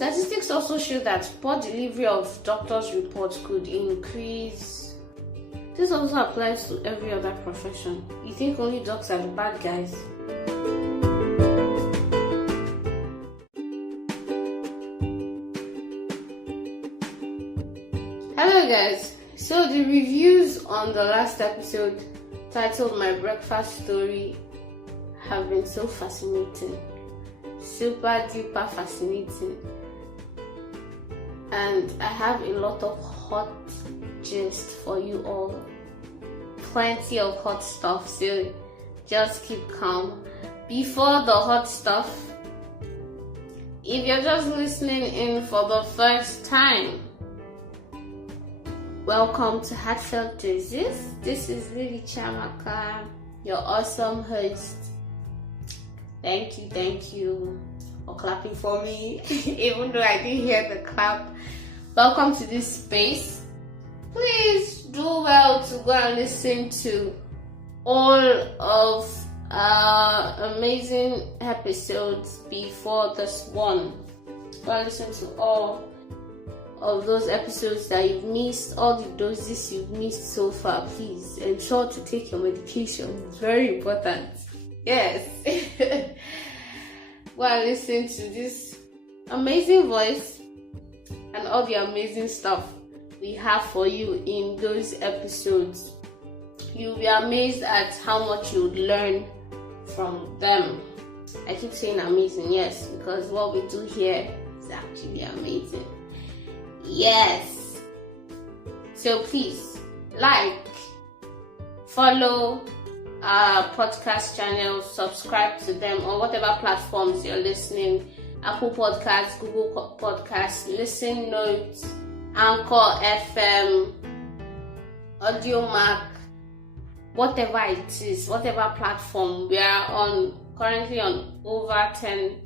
Statistics also show that poor delivery of doctors' reports could increase. This also applies to every other profession. You think only docs are the bad guys? Hello guys, so the reviews on the last episode titled My Breakfast Story have been so fascinating, super duper fascinating, and I have a lot of hot gist for you all, plenty of hot stuff, so just keep calm. Before the hot stuff, if you're just listening in for the first time, welcome to Heartfelt Doses. This is Lily Chamaka, your awesome host. Thank you for clapping for me, even though I didn't hear the clap. Welcome to this space. Please do well to go and listen to all of our amazing episodes before this one. Go and listen to all of those episodes that you've missed, all the doses you've missed so far. Please ensure to take your medication. It's very important. Yes. Well, listen to this amazing voice and all the amazing stuff we have for you in those episodes. You'll be amazed at how much you would learn from them. I keep saying amazing, yes, because what we do here is actually amazing. Yes. So please like, follow our podcast channel, subscribe to them on whatever platforms you're listening. Apple Podcasts, Google Podcasts, Listen Notes, Anchor FM, Audio Mac, whatever it is, whatever platform. We are currently on over 10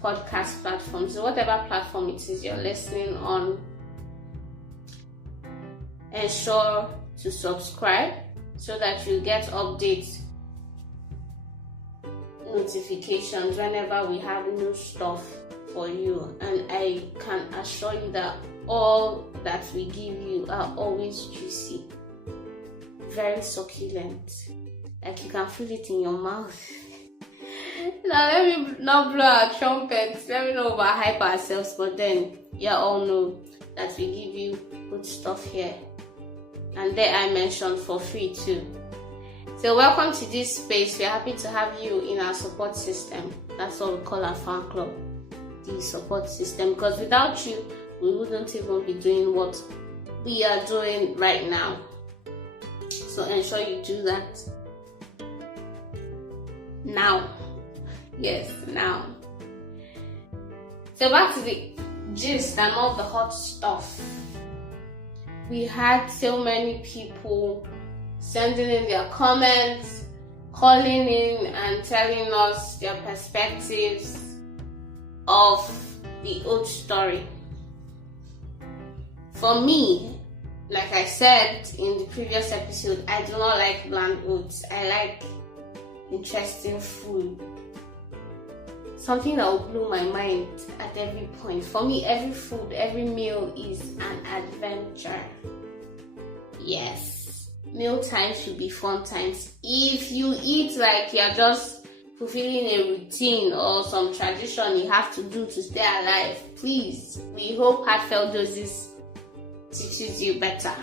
podcast platforms. So whatever platform it is you're listening on, ensure to subscribe so that you get updates, notifications whenever we have new stuff for you. And I can assure you that all that we give you are always juicy, very succulent, like you can feel it in your mouth. Now let me not blow our trumpets, let me not overhype ourselves, but then you all know that we give you good stuff here. And there I mentioned for free too. So welcome to this space. We're happy to have you in our support system. That's what we call our fan club, the support system. Because without you, we wouldn't even be doing what we are doing right now. So ensure you do that now. Yes, now. So back to the gist and all the hot stuff. We had so many people sending in their comments, calling in and telling us their perspectives of the oat story. For me, like I said in the previous episode, I do not like bland oats. I like interesting food. Something that will blow my mind at every point. For me, every food, every meal is an adventure. Yes. Meal time should be fun times. If you eat like you're just fulfilling a routine or some tradition you have to do to stay alive, please, we hope Heartfelt Doses teaches you better.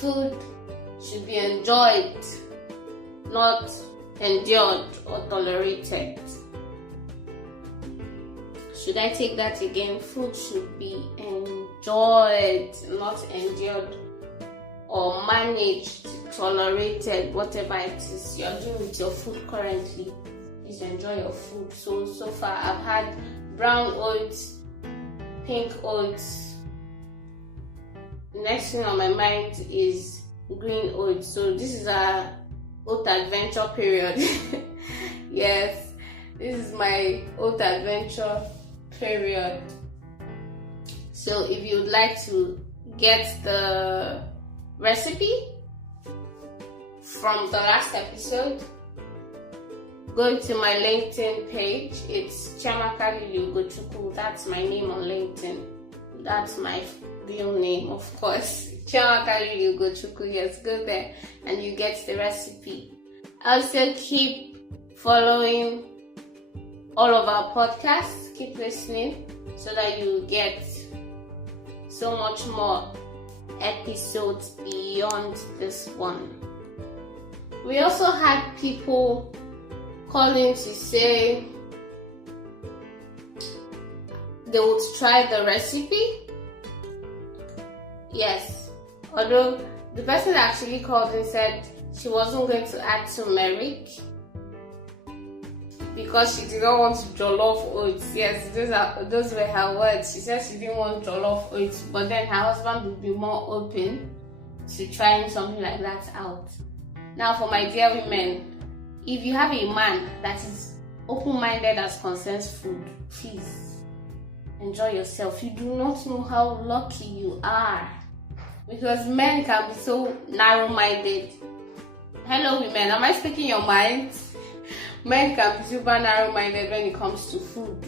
Food should be enjoyed, not endured or tolerated. Should I take that again? Food should be enjoyed, not endured or managed, tolerated, whatever it is you're doing with your food currently. Please enjoy your food. So far I've had brown oats, pink oats. The next thing on my mind is green oats. So this is our oat adventure period. Yes, this is my oat adventure period. So if you would like to get the recipe from the last episode, go to my LinkedIn page. It's Chiamaka Lily Ugochukwu. That's my name on LinkedIn. That's my real name, of course. Chiamaka Lily Ugochukwu. Yes, go there and you get the recipe. Also, keep following all of our podcasts. Keep listening so that you get so much more episodes beyond this one. We also had people calling to say they would try the recipe. Yes, although the person actually called and said she wasn't going to add turmeric because she didn't want jollof oats. Yes, those were her words. She said she didn't want jollof oats, but then her husband would be more open to trying something like that out. Now, for my dear women, if you have a man that is open-minded as concerns food, please enjoy yourself. You do not know how lucky you are, because men can be so narrow-minded. Hello, women, am I speaking your mind? Men can be super narrow-minded when it comes to food.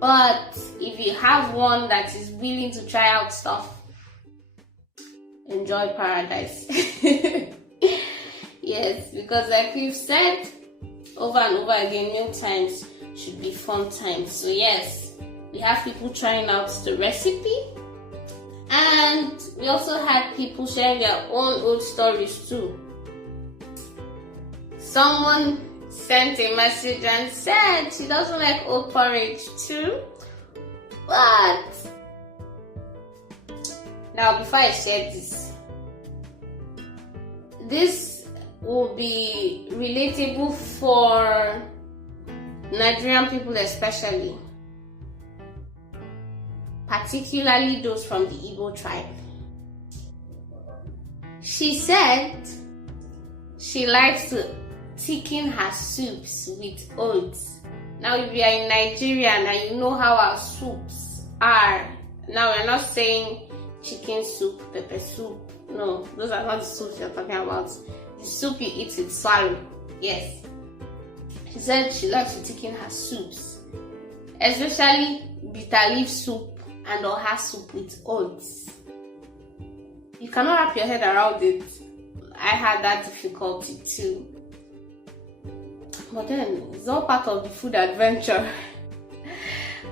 But if you have one that is willing to try out stuff, enjoy paradise. Yes, because like we've said over and over again, meal times should be fun times. So yes, we have people trying out the recipe, and we also had people sharing their own old stories too. Someone sent a message and said she doesn't like oat porridge too, but now before I share this will be relatable for Nigerian people, especially, particularly those from the Igbo tribe. She said she likes to thicken her soups with oats. Now, if you are in Nigeria and you know how our soups are, now we're not saying chicken soup, pepper soup. No, those are not the soups you're talking about. The soup you eat with swallow. Yes. She said she likes to thicken her soups, especially bitter leaf soup and oha soup with oats. You cannot wrap your head around it. I had that difficulty too. But then it's all part of the food adventure.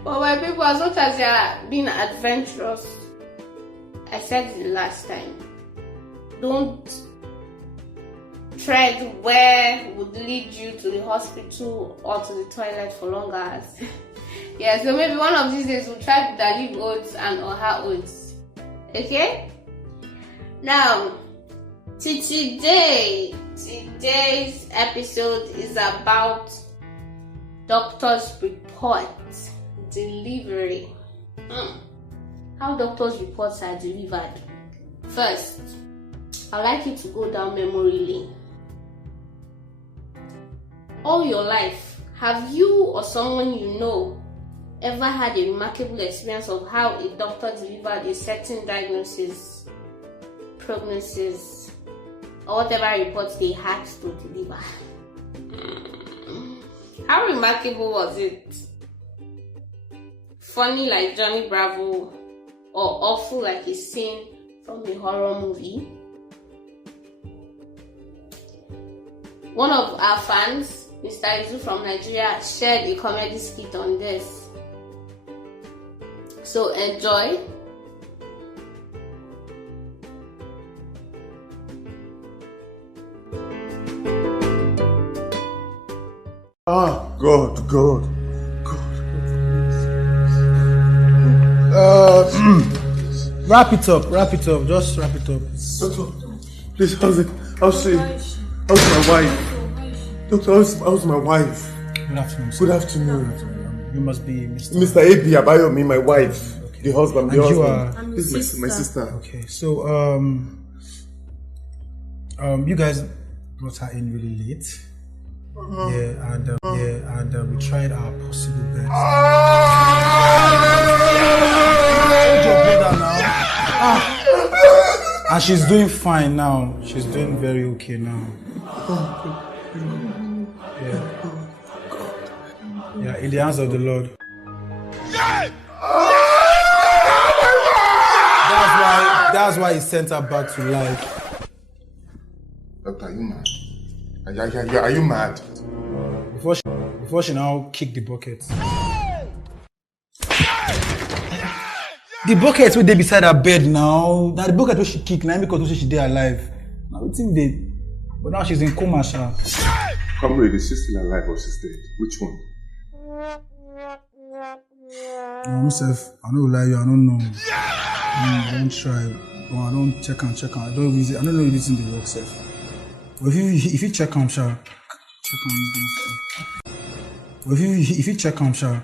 But my people, as much as you are being adventurous, I said it last time, don't tread where would lead you to the hospital or to the toilet for long hours. Yeah, so maybe one of these days we'll try bitter leaf oats and oha oats. Okay? Now, today's episode is about doctor's report delivery. How doctor's reports are delivered. First, I'd like you to go down memory lane. All your life, have you or someone you know ever had a remarkable experience of how a doctor delivered a certain diagnosis, prognosis, or whatever reports they had to deliver? How remarkable was it? Funny like Johnny Bravo, or awful like a scene from a horror movie? One of our fans, Mr. Izu from Nigeria, shared a comedy skit on this. So enjoy. God. Wrap it up. Just wrap it up. Doctor, please, how's my wife? Doctor, how's my wife? Good afternoon. Good afternoon. You must be Mr. A.B. Abayomi, my wife. Okay. The husband. And you are? This is my sister. Okay, so you guys brought her in really late. And we tried our possible best. And she's doing fine now. She's doing very okay now. Yeah. Yeah, in the hands of the Lord. That's why he sent her back to life. Doctor, are you mad? Are you mad? Before she now kicked the bucket. The bucket will they beside her bed now. Now the bucket will she kick now because she did alive. Now it's in the, but now she's in coma. Comrade, is she still alive or she's dead? Which one? Myself, I don't lie you, I don't know. I don't try. But I don't check on. I don't know if it's in the work self. But if you check on, check on. But if you check on, check on.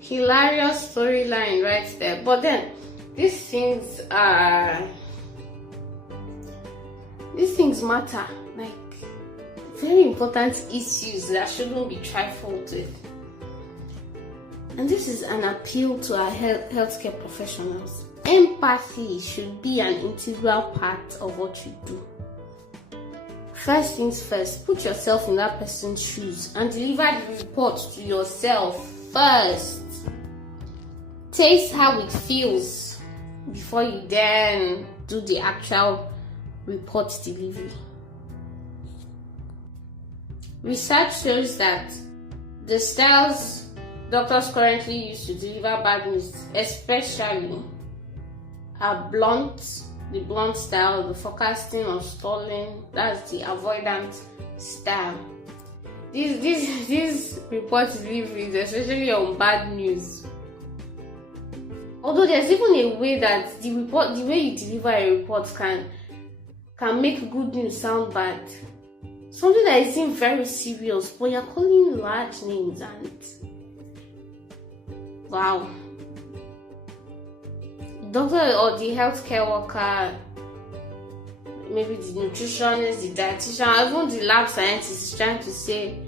Hilarious storyline right there. But then these things matter, like very important issues that shouldn't be trifled with. And this is an appeal to our healthcare professionals. Empathy should be an integral part of what you do. First things first, put yourself in that person's shoes and deliver the report to yourself first. Taste how it feels before you then do the actual report delivery. Research shows that the styles doctors currently use to deliver bad news, especially, are blunt, the blunt style, the forecasting or stalling, that's the avoidant style. These report deliveries, especially on bad news. Although there's even a way that the way you deliver a report can make good news sound bad. Something that isn't very serious, but you're calling large names and wow. Doctor or the healthcare worker, maybe the nutritionist, the dietitian, even the lab scientist is trying to say,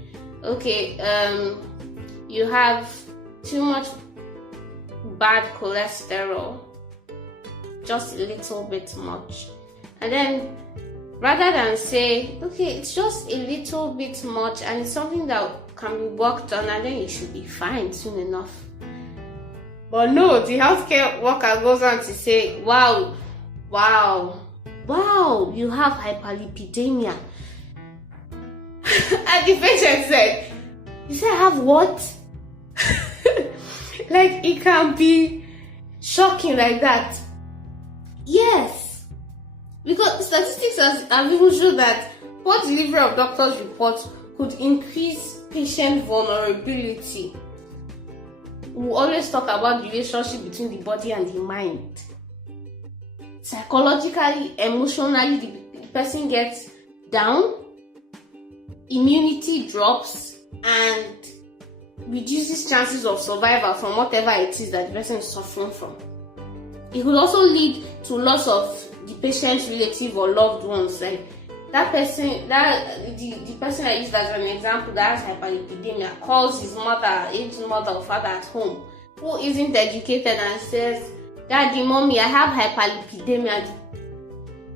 okay, you have too much bad cholesterol, just a little bit much. And then rather than say, okay, it's just a little bit much and it's something that can be worked on and then you should be fine soon enough. But no, the healthcare worker goes on to say, wow, you have hyperlipidemia. And the patient said, you said I have what? Like, it can be shocking like that. Yes. Because statistics have even shown that poor delivery of doctors' reports could increase patient vulnerability. We always talk about the relationship between the body and the mind. Psychologically, emotionally, the person gets down, immunity drops, and reduces chances of survival from whatever it is that the person is suffering from. It could also lead to loss of the patient's relative or loved ones. Like that person, the person I used as an example that has hyperlipidemia calls his mother, aged mother or father at home, who isn't educated, and says, "Daddy, mommy, I have hyperlipidemia."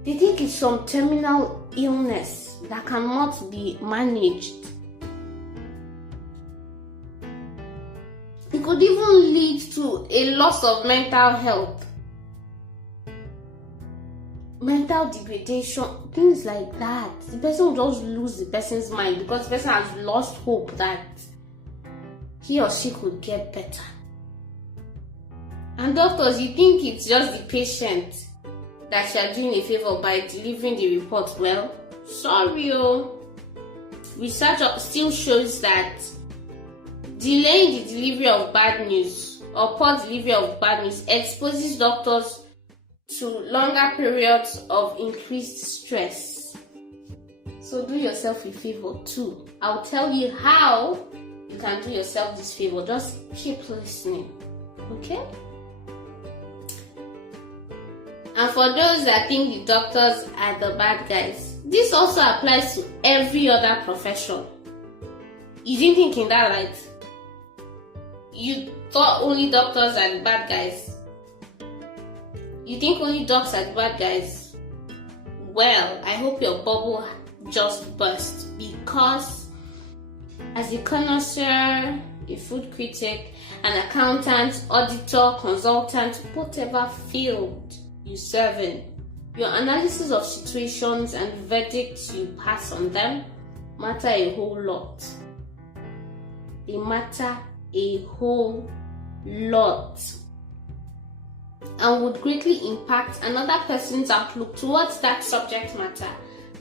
They think it's some terminal illness that cannot be managed. It could even lead to a loss of mental health, mental degradation, things like that. The person will just lose the person's mind because the person has lost hope that he or she could get better. And doctors, you think it's just the patient that you are doing a favor by delivering the report? Well, sorry, research still shows that delaying the delivery of bad news or poor delivery of bad news exposes doctors to longer periods of increased stress. So do yourself a favor too. I'll tell you how you can do yourself this favor. Just keep listening, okay? And for those that think the doctors are the bad guys, this also applies to every other profession. You didn't think in that light? You thought only doctors are the bad guys? You think only dogs are the bad guys? Well, I hope your bubble just burst, because as a connoisseur, a food critic, an accountant, auditor, consultant, whatever field you serve in, your analysis of situations and verdicts you pass on them matter a whole lot. They matter a whole lot, and would greatly impact another person's outlook towards that subject matter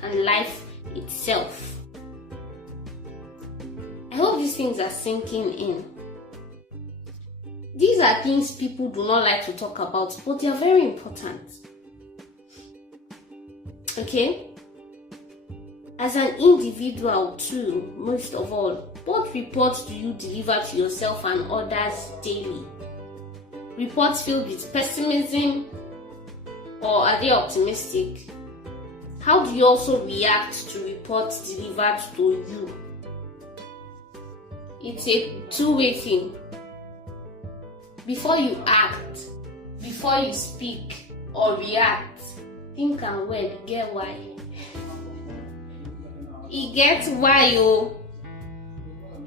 and life itself. I hope these things are sinking in. These are things people do not like to talk about, but they are very important. Okay? As an individual too, most of all, what reports do you deliver to yourself and others daily? Reports filled with pessimism, or are they optimistic? How do you also react to reports delivered to you? It's a two-way thing. Before you act, before you speak or react, think and well, you get why. You get why, oh.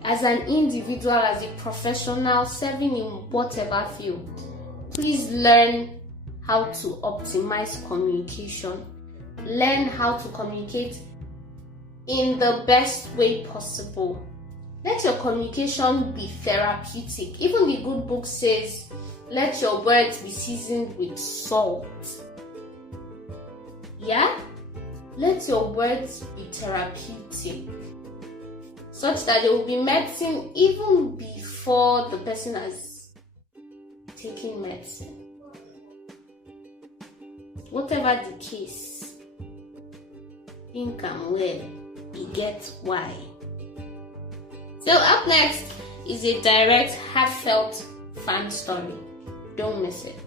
As an individual, as a professional serving in whatever field, please learn how to optimize communication. Learn how to communicate in the best way possible. Let your communication be therapeutic. Even the good book says, let your words be seasoned with salt. Yeah? Let your words be therapeutic, such that there will be medicine even before the person has taken medicine. Whatever the case, think and well, you get why. So up next is a direct, heartfelt fan story. Don't miss it.